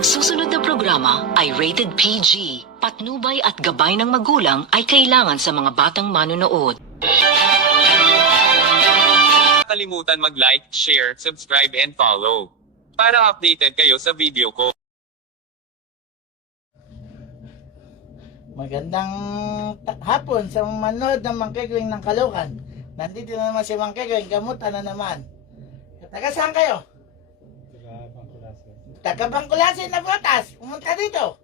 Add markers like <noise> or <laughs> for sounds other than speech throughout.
Ang susunod na programa ay rated PG. Patnubay at gabay ng magulang ay kailangan sa mga batang manonood. kalimutan mag-like, share, subscribe and follow. Para updated kayo sa video ko. Magandang hapon sa mga manood ng Mangkegwing ng Kalukan. Nandito na naman si Mangkegwing, gamutan na naman. Taga saan kayo? Taga Bangkulasin na Botas. Pumunta dito.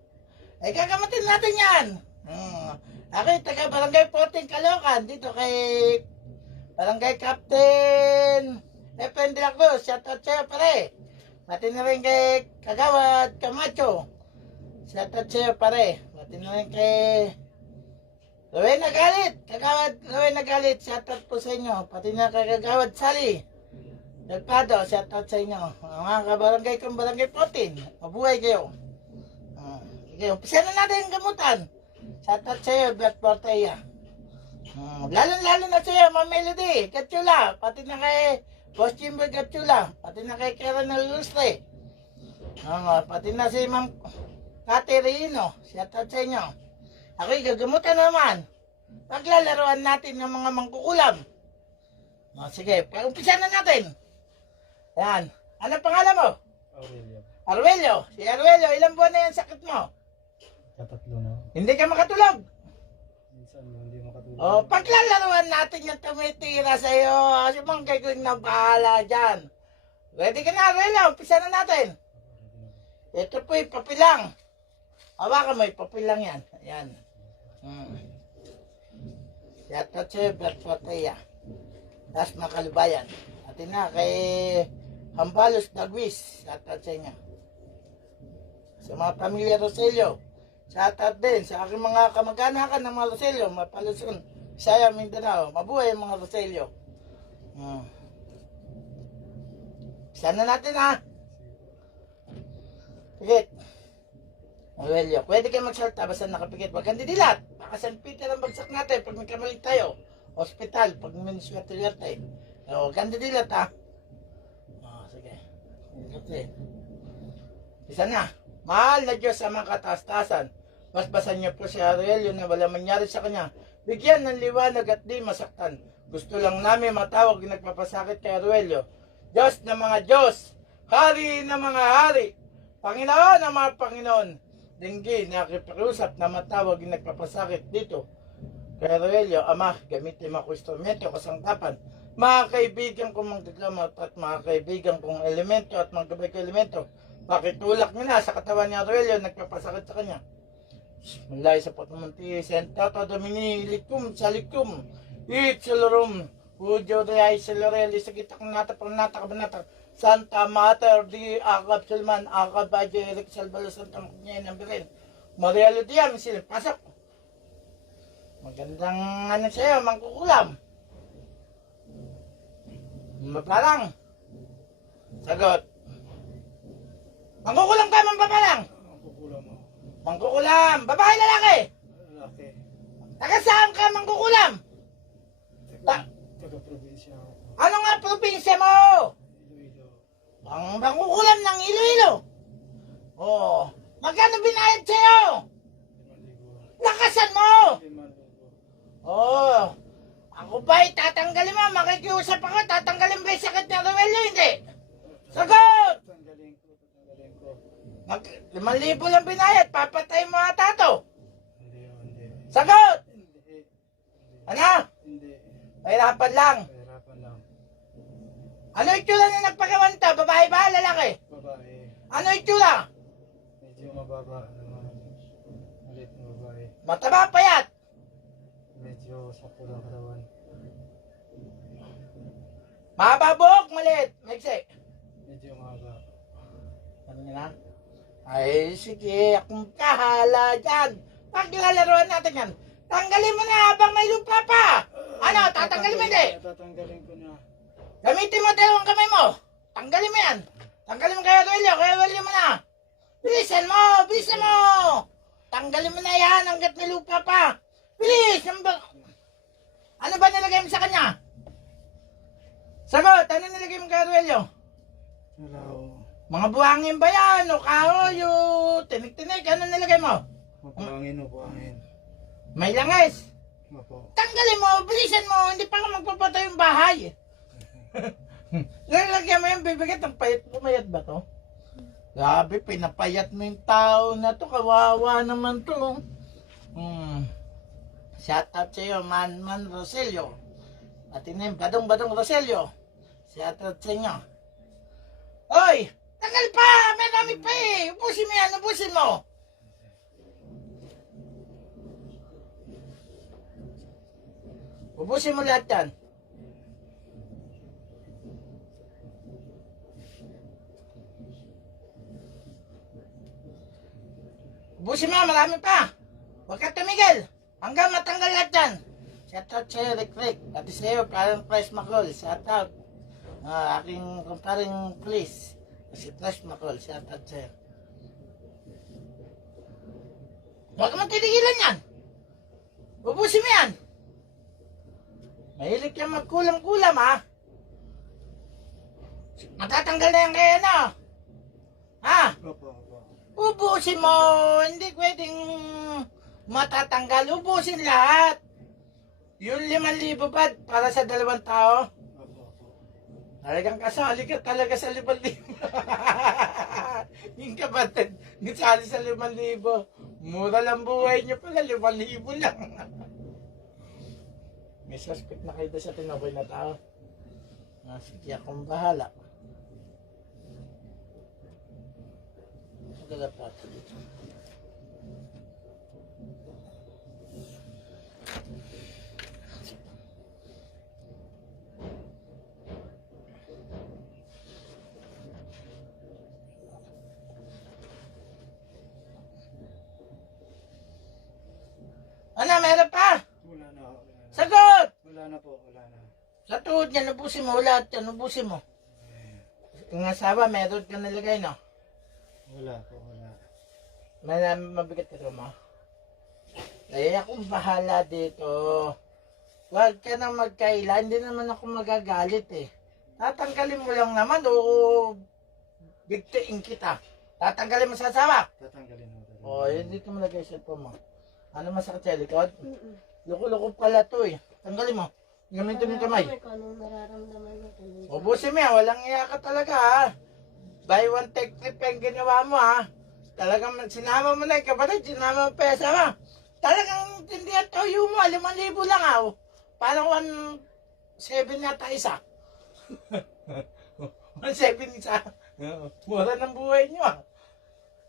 Ay gagamutin natin yan. Hmm. Ako yung taga Barangay 14 Kalukan. Dito kay Barangay Captain Efren de la Cruz. Shout out sa'yo pare. Pati na rin kay Kagawad Camacho. Shout out sa'yo pare. Pati na rin kay Rowena Galit. Kagawad Rowena Galit. Shout out po sa inyo. Pati na kay Kagawad Sally. Delpado, shout out sa inyo. Mga kabarangay kong barangay 14. Mabuhay kayo. Uh, sige, umpisa na natin ang gamutan. Shout out sa iyo, Bert Porteya. Uh, lalo-lalo na sa iyo, Ma'am Melody, Gatchula. Pati na kay Boss Jimbo Gatchula. Pati na kay Karen Ilustre. Uh, pati na si Ma'am Katerino. Shout out sa inyo. Ako'y gagamutan naman. Paglalaroan natin ng mga mangkukulam. O, sige, umpisa na natin. Yan. Anong pangalan mo? Aurelio. Arwelio. Si Arwelio, ilang buwan na yan sakit mo? Katatlo na. Hindi ka makatulog. Minsan hindi makatulog. O, paglalaruan natin yung tumitira sa iyo. Si Mang Gagawin na bahala dyan. Ready ka na, Arwelio? Umpisa na natin. Ito po yung papilang. Hawakan mo yung papilang yan. Ayan. Hmm. Yata siya, Bertotea. Tapos makalubayan. Atin na kay Hambalos Dagwis. Shoutout sa inyo. Sa mga pamilya Roselio. Shoutout din sa aking mga kamag-anakan ng mga Roselio. Mapalusun. Bisaya, Mindanao. Mabuhay ang mga Roselio. Hmm. Sana natin ha. Pikit. Aurelio, pwede kayo magsalta basta nakapikit. Huwag kang didilat. Baka San Peter ang bagsak natin pag nagkamali tayo. Hospital, pag miniswerte-werte. Eh, Huwag kang didilat ha. Oh, sige. Okay. Isa na. Mahal na Diyos sa mga kataas-tasan. Basbasan niyo po si Aurelio na wala mangyari sa kanya. Bigyan ng liwanag at di masaktan. Gusto lang namin matawag yung nagpapasakit kay Aurelio. Diyos ng mga Diyos. Hari ng mga hari. Panginoon ng mga Panginoon. Dinggi, nakipakiusap na matawag yung nagpapasakit dito. Kay Aurelio, Ama, gamitin mo ako instrumento kasangkapan. Mga kaibigan kong magdadlamat at mga kaibigan kong elemento at mga gabay elemento, pakitulak na sa katawan ni Aurelio nagpapasakit sa kanya. Mulay sa patumunti, sentato domini, likum sa likum, itzilorum, Udyo de ay silareli sa kitak nata pang nata kabanata, Santa Mater di Akab Sulman, Akab Baje, Eric Salvalo, Santa Magnya, Nambirin. Maria Ludia, misil, pasok. Magandang ano sa'yo, mangkukulam. Mapalang. Sagot. Mangkukulam ka, mampapalang. Ang kukulam mo. Mangkukulam. Babae, lalaki. Lalaki. Taga saan ka mangkukulam? Taga, taga probinsya ako. Ano nga probinsya mo? Iloilo. Ang mangkukulam ng Iloilo. Oh, magkano binayad sa'yo? Limang libo. Lakasan mo! Limang libo. Oh, ako ba tatanggalin mo? Makikiusap ako, tatanggalin ba yung sakit ni Rogelio? Hindi. Sagot! Mag, limang libo lang binayad, papatay mo ata to. Sagot! Ano? Mahirapan lang. Ano itsura na nagpagawan to? Babae ba? Lalaki? Babae. Ano itsura? Medyo mababa. Malit na babae. Mataba payat. Medyo sakto lang katawan. Mahaba buhok, maliit. Maiksi. Medyo mahaba. Ano nyo na? Ay, sige, akong kahala dyan. Paglalaroan natin yan. Tanggalin mo na habang may lupa pa. Ano, tatanggalin mo hindi? Tatanggalin ko na. Gamitin mo dalawang kamay mo. Tanggalin mo yan. Tanggalin mo kaya Aurelio, kaya Aurelio mo na. Bilisan mo, bilisan mo. Tanggalin mo na yan hanggat may lupa pa. Bilis! Ano ano ba nilagay mo sa kanya? Ano nilagay mo kay? Wala ako. Mga buhangin ba yan? O kahoy, o tinik-tinik, ano nilagay mo? Mabuhangin o buhangin. May langis. Opo. Tanggalin mo, bilisan mo, hindi pa ka magpapatay yung bahay. <laughs> Lalagyan mo yung bibigat ng payat. Pumayat ba to? Grabe, pinapayat mo yung tao na to. Kawawa naman to. Hmm. Shout out sa iyo, Man Man Roselio. At inin, Badong Badong Roselio. Shout out sa inyo. Oy! Tagal pa! May dami pa eh! Ubusin mo yan, ubusin mo! Ubusin mo lahat yan. Ubusin mo, marami pa. Huwag ka tumigil. Hanggang matanggal lahat yan. Shout out sa'yo, Rick Rick. Pati sa'yo, parang Price Macol. Shout out. Ah, aking kumparing please. Si Price Macol. Shout out sa'yo. Huwag ka matitigilan yan. Ubusin mo yan. Mahilig kang magkulam-kulam, ha? Matatanggal na yan kaya na. Ha? Ubusin mo. Hindi pwedeng matatanggal. Ubusin lahat. Yung liman libo pa para sa dalawang tao. Talagang kasali ka talaga sa liman libo. <laughs> yung kapatid, nisali sa liman libo. Mura lang buhay niyo pala, liman libo lang. <laughs> May suspect na kayo sa tinaboy na tao. Ah, sige akong bahala. Magala pa ito dito. Ano, meron pa? Wala na, wala na. Sagot! Wala na po, wala na. Sa tuhod niya, nubusin mo lahat yan, nubusin mo. Kung asawa, meron ka nilagay, no? Wala po, wala. May mabigat ka mo. Kaya akong bahala dito. Huwag ka na magkaila, hindi naman ako magagalit eh. Tatanggalin mo lang naman o bigtiin kita. Tatanggalin mo sa asawa. Tatanggalin mo. O, oh, yun dito mo lagay sa mo. Ano masakit sa likod? Loko-loko pala to eh. Tanggalin mo. Gamitin mo yung kamay. Kung anong nararamdaman mo. Ubusin mo yan, walang iya ka talaga ha. Buy one take trip yung ginawa mo ha. Talagang sinama mo na yung kapatid, sinama mo yung asawa. Talagang hindi at toyo mo, limang libo lang ha. Parang one seven yata isa. <laughs> one seven isa. Mura ng buhay niyo ha.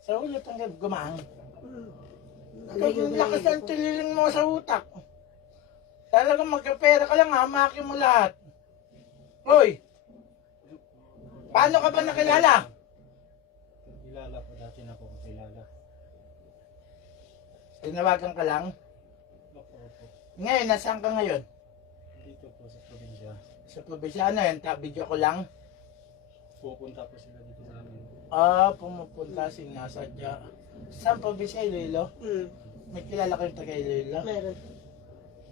Sa ulo tanggap, gumang. Ang lakas ng tililing mo sa utak. Talagang magkapera ka lang, hamakin mo lahat. Hoy! Paano ka ba nakilala? Kilala po, dati na po ako kilala. Tinawagan ka lang? Opo, opo. Ngayon, nasaan ka ngayon? Dito po sa probinsya. Sa probinsya, ano yun? Ta- video ko lang? Pupunta po sila dito sa amin. Ah, pumupunta sinasadya. Saan probinsya, Iloilo? Mm, May kilala kayong taga Iloilo? meron.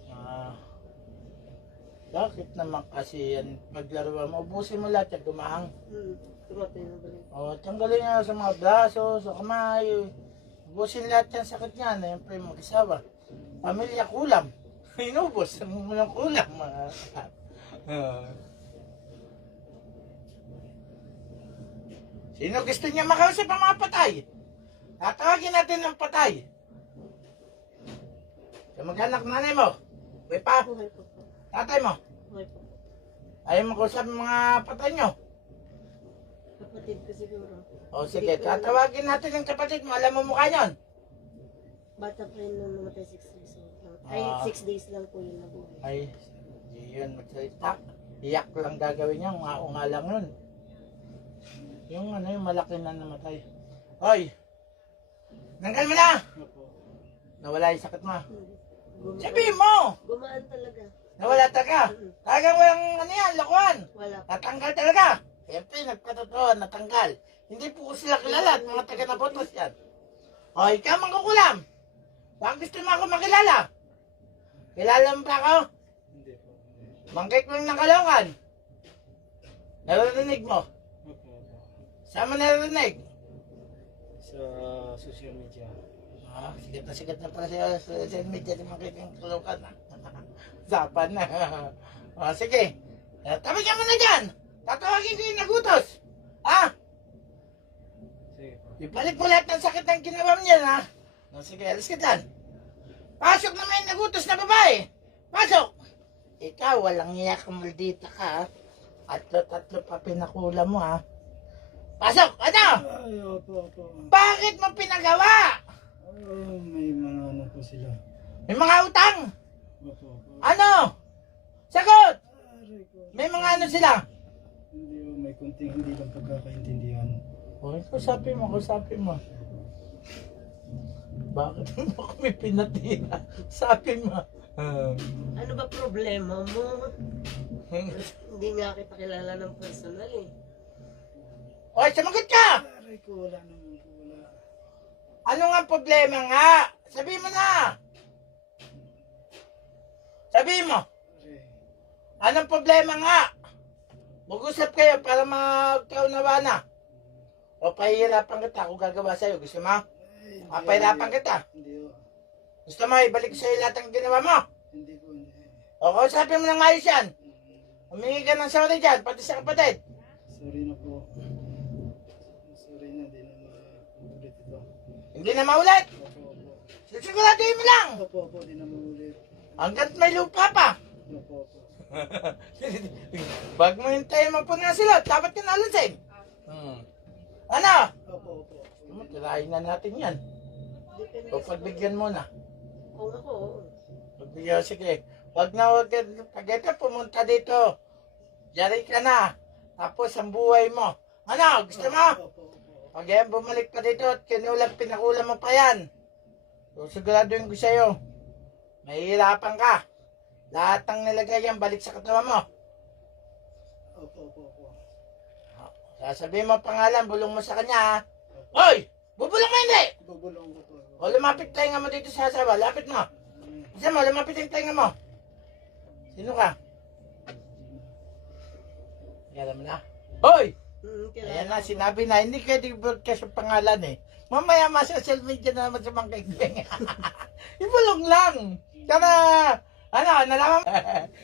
Ah. Bakit naman kasi yan maglaro mo? Ubusin mo lahat yan, gumahang. Mm, tumatay na balik. O, tanggalin niya sa mga braso, sa kamay. Ubusin lahat yan sakit niya. Na yung pre mag-asawa. Pamilya kulam. <laughs> Inubos ang mga kulam. Mga... Ah. Sino gusto niya makausap ang mga patay? Tatawagin natin ang patay. Sa mag-anak nanay mo. May pa, Buhay po tatay mo. Buhay po. Ayaw makausap ang mga patay nyo. Kapatid ko siguro. O sige, tatawagin natin ang kapatid mo. Alam mo mukha yon. Bata pa rin nung namatay 6 days old lang. Ay, Ah. 6 days lang po yun nabuhay. Ay, hindi yun magsalita. Iyak lang gagawin niya, nga nga lang yun. Yung ano, yung malaki na namatay. Hoy! Nanggal mo na! Nawala yung sakit mo. Mm. Sabihin mo! Gumaan talaga. Nawala talaga. Talagang walang ano yan, lakuan. Wala. Natanggal talaga. Siyempre, nagpatotoo, natanggal. Hindi po ko sila kilala at mga taga nabotos yan. O, ikaw mangkukulam. Bakit gusto mo ako makilala? Kilala mo ba ako? Hindi po. Mangkik lang ng kalungan. Naririnig mo. Saan mo narinig? Sa social media. Ah, sikat na sikat na pala siya sa social media di makikita kalukan <laughs> na. Zapan <laughs> na. ah, sige. Uh, tabi ka muna dyan. Tatawagin ko yung nagutos. Ah, Sige po. ibalik mo lahat ng sakit ng ginawa mo niyan, ha? Oh, sige, alis ka dyan. Pasok na may nagutos na babae. Pasok. Ikaw, walang iya ka maldita ka, ha? Tatlo-tatlo pa pinakula mo, ha? Pasok! Ano? Ay, opo, opo. Bakit mo pinagawa? Oh, may mga ano po sila. May mga utang. Opo, opo. Ano? Sagot! Aray ko. May mga ano sila? Hindi oh, may kunting hindi lang pagkakaintindihan. Okay, kusapin mo, kusapin mo. Bakit mo kami pinatira? Sabi mo. Ah. Ano ba problema mo? Hindi nga kita kilala ng personal eh. Oy, sumagot ka! Aray ko, wala naman po. Ano nga ang problema nga? Sabi mo na! Sabi mo, anong problema nga? Mag-usap kayo para magkaunawa na. O pahihirapan kita kung gagawa sa'yo. Gusto mo? Ay, hindi, Papahirapan hindi. kita. Hindi. Gusto mo ibalik sa'yo lahat ng ginawa mo? Hindi po, hindi. O kausapin mo ng ayos yan. Humingi ka ng sorry dyan, pati sa kapatid. Sorry na po. Sorry na, di na maulit ito. Hindi na maulit. Siguraduhin mo lang. Opo, opo, di na maulit. Hanggat may lupa pa. Opo, opo. Bag mo hintayin mo po na sila. Dapat ka nalasing. Hmm. Ano? Opo, opo. Tirahin na natin yan. O pagbigyan mo na. Kung ako, oo. Pagbigyan, sige. Wag na wag ka. Pag ito, pumunta dito. Yari ka na. Tapos ang buhay mo. Ano? Gusto mo? Opo, opo. Pag yan bumalik pa dito at kinulang pinakulang mo pa yan. So, siguraduhin ko sa'yo. Mahihirapan ka. Lahat ng nilagay yan, balik sa katawan mo. Opo, opo, opo. Sasabihin mo ang pangalan, bulong mo sa kanya ha. Hoy! Bubulong mo hindi! Bubulong ko po. O lumapit tayo mo dito sa asawa, lapit mo. Isa mo, lumapit yung tainga mo. Sino ka? Kaya mo na. Hoy! Kilala Ayan na, sinabi na, hindi kayo di-broadcast yung pangalan eh. Mamaya ma social media na naman sa mga kaibigan. <laughs> Ibulong lang. Sana, ano, nalaman <laughs> mo?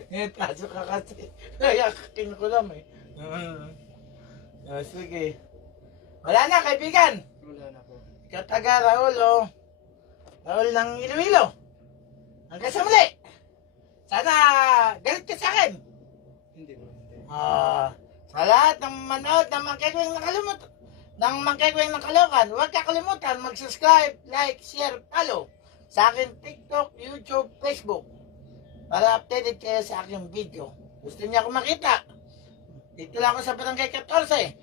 Ngayon, kaso ka kasi. Kaya kinukulam eh. Mm. Ah, sige. Wala na, kaibigan. Wala na po. Ikaw taga Raul, oh. Raul ng Iloilo. Hanggang sa muli. Sana, galit ka sa akin. Hindi po, hindi. Ah, sa lahat ng manood ng Mangkegweng ng Kalimut ng Mangkegweng ng Kalokan, huwag kakalimutan mag-subscribe, like, share, follow sa akin TikTok, YouTube, Facebook para updated kayo sa aking video. Gusto niya ako makita? Dito lang ako sa Barangay 14.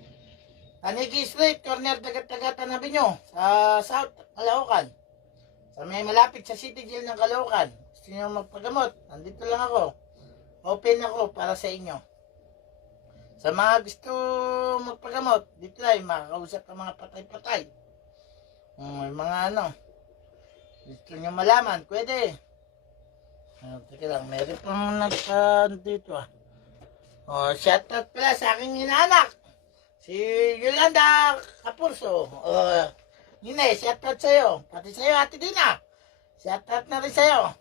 Tanigi Street, corner Tagat-Tagat Avenue, sa South Caloocan. Sa may malapit sa City Jail ng Caloocan. Gusto niyo magpagamot? Nandito lang ako. Open ako para sa inyo. Sa mga gusto magpagamot, dito lang, makakausap ang mga patay-patay. Um, may mga ano, gusto nyo malaman, pwede. Uh, teka lang, meron pang nagka dito ah. Oh, shoutout pala sa aking inaanak. Si Yolanda Capurso. Oh, yun eh, shoutout sa'yo. Pati sa'yo, Ate Dina. Shoutout na rin sa'yo.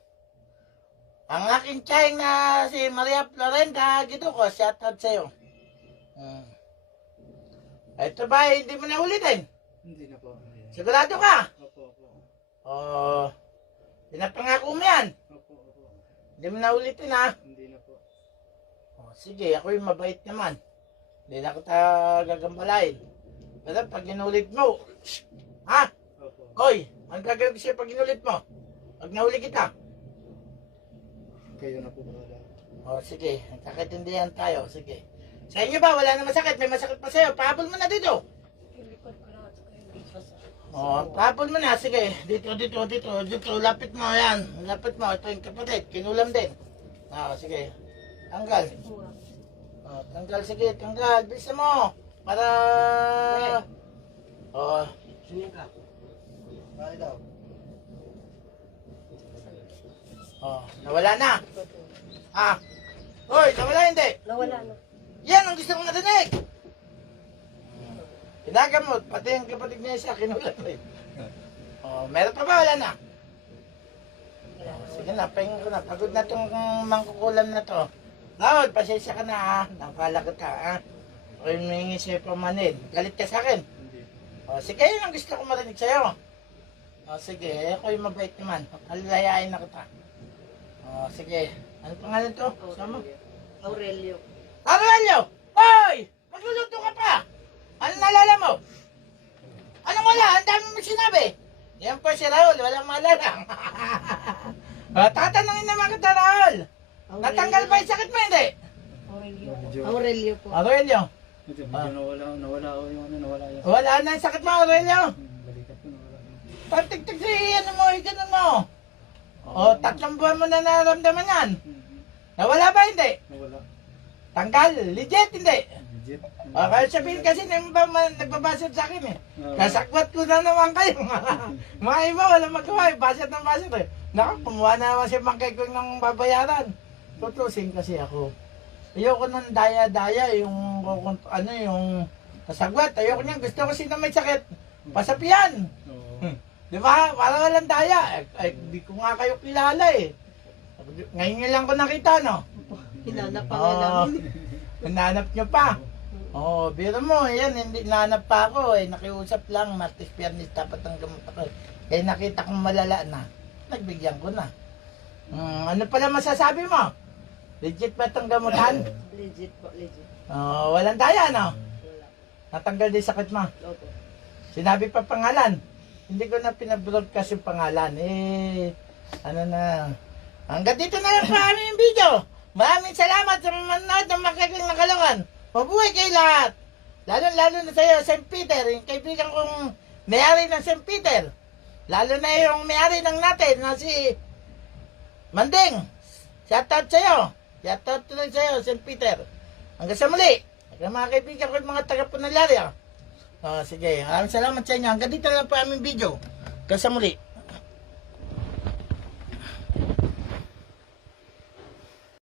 Ang aking tiyahing na si Maria Florenta Giduco, shoutout sa'yo. Ito ba, hindi mo na ulitin? Hindi na po. Sigurado ka? Opo, opo. Oo. pinapangako mo yan. Opo, opo. Hindi mo na ulitin ha. Hindi na po. O, sige, ako yung mabait naman. Hindi na kita gagambalain. Pero pag inulit mo, ha? Opo. Hoy, ang gagawin ko sa'yo pag inulit mo? Pag nahuli kita. Kayo na po bahala. O, sige, kakatindihan tayo. Sige. Sa inyo ba, wala na masakit? May masakit pa sa'yo. Pahabol mo na dito. O, pahabol mo na. Sige, dito, dito, dito, dito. Lapit mo, yan. Lapit mo. Ito yung kapatid. Kinulam din. O, sige. Tanggal. O, tanggal, sige, tanggal. Bisa mo. Para... O, Sino ka? Bakit daw? o, nawala na. Ah. Hoy, nawala hindi. Nawala na. Yan ang gusto kong narinig. Pinagamot, pati yung kapatid niya isa, kinulat rin. Oh, meron pa ba? Wala na. Oh, sige na, pahinga ko na. Pagod na tong mangkukulam na to. Raul, pasensya ka na ha. Nakala kita ha. Ako'y humingi sa'yo pamanin. Galit ka sa akin. Hindi. O, sige, yun ang gusto ko marinig sa'yo. O, sige, ako'y mabait naman. Alilayain na kita. O, sige. Ano pangalan to? Sama? Aurelio. Aurelio! Hoy! Magluluto ka pa! Ano nalala mo? Anong wala? Ang dami mo sinabi. Yan po si Raul, walang maalala. o, <laughs> tatanungin naman kita, Raul. Natanggal ba yung sakit mo, hindi? Aurelio. Aurelio po. Aurelio, medyo, medyo nawala, nawala ako yung ano, nawala yung wala na yung sakit mo, Aurelio. Hmm, balikat ko, nawala. Patigtig si ano mo, ganun mo. O, tatlong buwan mo na naramdaman yan. Hmm, Nawala ba, hindi? Nawala. Tanggal, legit, hindi. Legit. O, kaya sabihin kasi na ba, ma- nagbabasad sa akin eh. Oo. Kasakwat ko na naman kayo. <laughs> Mga iba, wala magawa eh. Basad ng basad eh. Naku, kumuha na naman si Mangkay ko ng babayaran. Tutusin kasi ako. Ayoko ng daya-daya, yung, ano, yung kasagwat. Ayoko niyan. Gusto ko sino may sakit. Pasapian. Oo. Di ba? Para walang daya. Eh, eh, di ko nga kayo kilala eh. Ngayon lang ko nakita, no? Hinanap pa nga Oo. namin. <laughs> Nananap nyo pa. Oo, oh, biro mo, yan, hindi nanap pa ako eh. Nakiusap lang, Martis Piernis, dapat ang gamot ako. eh. Kaya nakita kong malala na, nagbigyan ko na. Hmm, ano pala masasabi mo? Legit ba itong gamutan? <clears throat> Legit po, legit. Oo, walang daya, no? Wala. Natanggal din sakit mo. Opo. Sinabi pa pangalan. Hindi ko na pinabroadcast yung pangalan. Eh, ano na. Hanggang dito na lang pa aming video. Maraming salamat sa manonood ng Makiking Nakalawan. Mabuhay kayo lahat. Lalo-lalo na sa'yo, St. Peter. Yung kaibigan kong may-ari ng St. Peter. Lalo na yung may-ari ng natin na si Manding. Shoutout sa'yo. Shoutout tuloy sa'yo, St. Peter. Hanggang sa muli. Hanggang mga kaibigan ko mga taga-Punalarya. Oh, sige. Maraming salamat sa inyo. Hanggang dito na lang po aming video. Hanggang sa muli.